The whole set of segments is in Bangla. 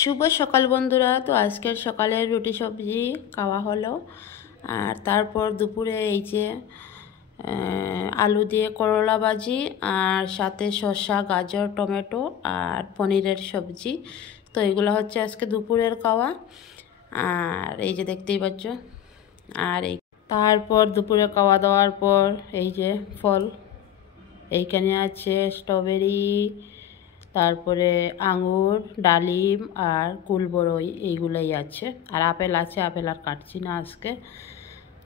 শুভ সকাল বন্ধুরা। তো আজকের সকালে রুটি সবজি খাওয়া হলো। আর তারপর দুপুরে এই যে আলু দিয়ে করলা ভাজি আর সাথে শসা, গাজর, টমেটো আর পনিরের সবজি। তো এগুলো হচ্ছে আজকে দুপুরের খাওয়া। আর এই যে দেখতেই পাচ্ছ। আর এই তারপর দুপুরে খাওয়া দাওয়ার পর এই যে ফল এইখানে আছে স্ট্রবেরি, তারপরে আঙুর, ডালিম আর কুলবরই, এইগুলোই আছে। আর আপেল আছে, আপেল আর কাটছি না আজকে।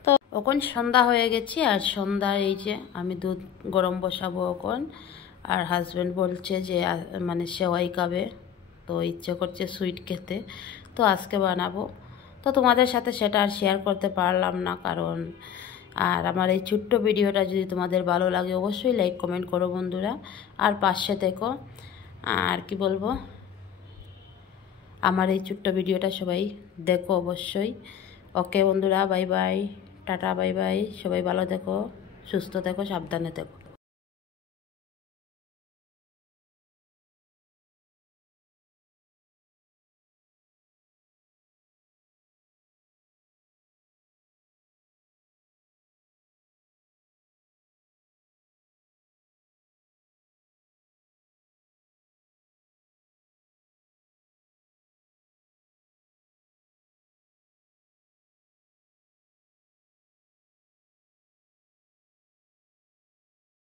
তো এখন সন্ধ্যা হয়ে গেছে। আর সন্ধ্যা এই যে আমি দুধ গরম বসাবো এখন। আর হাজব্যান্ড বলছে যে মানে সেওয়াই খাবে, তো ইচ্ছে করছে সুইট খেতে, তো আজকে বানাবো। তো তোমাদের সাথে সেটা আর শেয়ার করতে পারলাম না, কারণ আর আমার এই ছোট্ট ভিডিওটা যদি তোমাদের ভালো লাগে অবশ্যই লাইক কমেন্ট করো বন্ধুরা, আর পাশে দেখো। আর কি বলবো, আমার এই ছোট্ট ভিডিওটা সবাই দেখো অবশ্যই। ওকে বন্ধুরা, bye bye, tata, bye bye. সবাই ভালো থেকো, সুস্থ থেকো, সাবধানে থেকো।